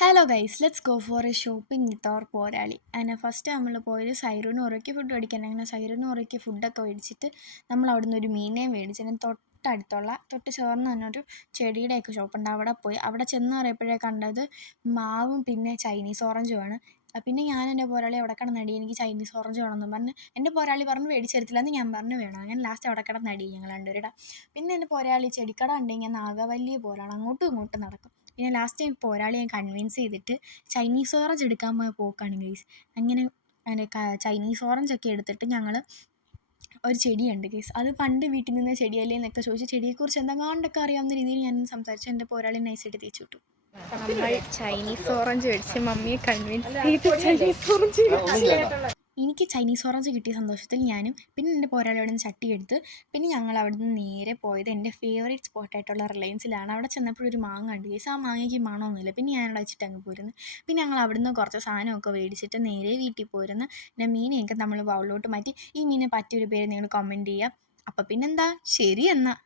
Hello guys, let's go for a shopping with our പോരാളി. അങ്ങനെ first നമ്മൾ പോയത് സൈറൂനോറയ്ക്ക് ഫുഡ് മേടിക്കാൻ. അങ്ങനെ സൈറൂനോറയ്ക്ക് ഫുഡൊക്കെ മേടിച്ചിട്ട് നമ്മൾ അവിടുന്ന് ഒരു മീനേയും മേടിച്ച് അതിന് തൊട്ട് ചേർന്ന് തന്നെ ഒരു ചെടിയുടെയൊക്കെ ഷോപ്പുണ്ട്. അവിടെ പോയി. അവിടെ ചെന്ന് പറയുമ്പോഴേ കണ്ടത് മാവും പിന്നെ ചൈനീസ് ഓറഞ്ചുമാണ്. പിന്നെ ഞാൻ എൻ്റെ പോരാളി അവിടെ കിടന്നടി, എനിക്ക് ചൈനീസ് ഓറഞ്ച് വേണമെന്ന് പറഞ്ഞ് എൻ്റെ പോരാളി പറഞ്ഞു മേടിച്ച് തരത്തില്ല എന്ന് ഞാൻ പറഞ്ഞു വേണം. അങ്ങനെ ലാസ്റ്റ് അവിടെ കിടന്നടി ഞങ്ങൾ രണ്ടുപേരുടെ. പിന്നെ എൻ്റെ പോരാളി ചെടിക്കട ഉണ്ടെങ്കിൽ നാഗവല്ലി പോലാണ്, അങ്ങോട്ടും ഇങ്ങോട്ടും നടക്കും. പിന്നെ ലാസ്റ്റ് ടൈം പോരാളി ഞാൻ കൺവിൻസ് ചെയ്തിട്ട് ചൈനീസ് ഓറഞ്ച് എടുക്കാൻ പോയ പോക്കാണ് ഗൈസ്. അങ്ങനെ അതിൻ്റെ ചൈനീസ് ഓറഞ്ചൊക്കെ എടുത്തിട്ട് ഞങ്ങൾ ഒരു ചെടിയുണ്ട് ഗൈസ്, അത് പണ്ട് വീട്ടിൽ നിന്ന് ചെടിയല്ലേ എന്നൊക്കെ ചോദിച്ച് ചെടിയെക്കുറിച്ച് എന്തെങ്ങാണ്ടൊക്കെ അറിയാവുന്ന രീതിയിൽ ഞാൻ സംസാരിച്ചു. എൻ്റെ പോരാളി നൈസായിട്ട് തേച്ചു വിട്ടു. നമ്മൾ ചൈനീസ് ഓറഞ്ച് മേടിച്ച് മമ്മിയെ കൺവിൻസ് ചെയ്ത് ചൈനീസ് ഓറഞ്ച് എനിക്ക് ചൈനീസ് ഓറഞ്ച് കിട്ടിയ സന്തോഷത്തിൽ ഞാനും പിന്നെ എൻ്റെ പോരാളി അവിടെ നിന്ന് ചട്ടി എടുത്ത് പിന്നെ ഞങ്ങൾ അവിടെ നിന്ന് നേരെ പോയത് എൻ്റെ ഫേവറേറ്റ് സ്പോട്ടായിട്ടുള്ള റിലയൻസിലാണ്. അവിടെ ചെന്നപ്പോഴൊരു മാങ്ങ ഉണ്ട് ഗൈസ്. ആ മാങ്ങയ്ക്ക് മണമൊന്നുമില്ല. പിന്നെ ഞാനവിടെ വെച്ചിട്ട് അങ്ങ് പോരുന്നു. പിന്നെ ഞങ്ങൾ അവിടെ നിന്ന് കുറച്ച് സാധനമൊക്കെ മേടിച്ചിട്ട് നേരെ വീട്ടിൽ പോരുന്നു. പിന്നെ മീനെയൊക്കെ നമ്മൾ ബൗളിലോട്ട് മാറ്റി. ഈ മീനെ പറ്റിയൊരു പേര് നിങ്ങൾ കമൻറ്റ് ചെയ്യുക. അപ്പം പിന്നെന്താ, ശരി എന്നാൽ.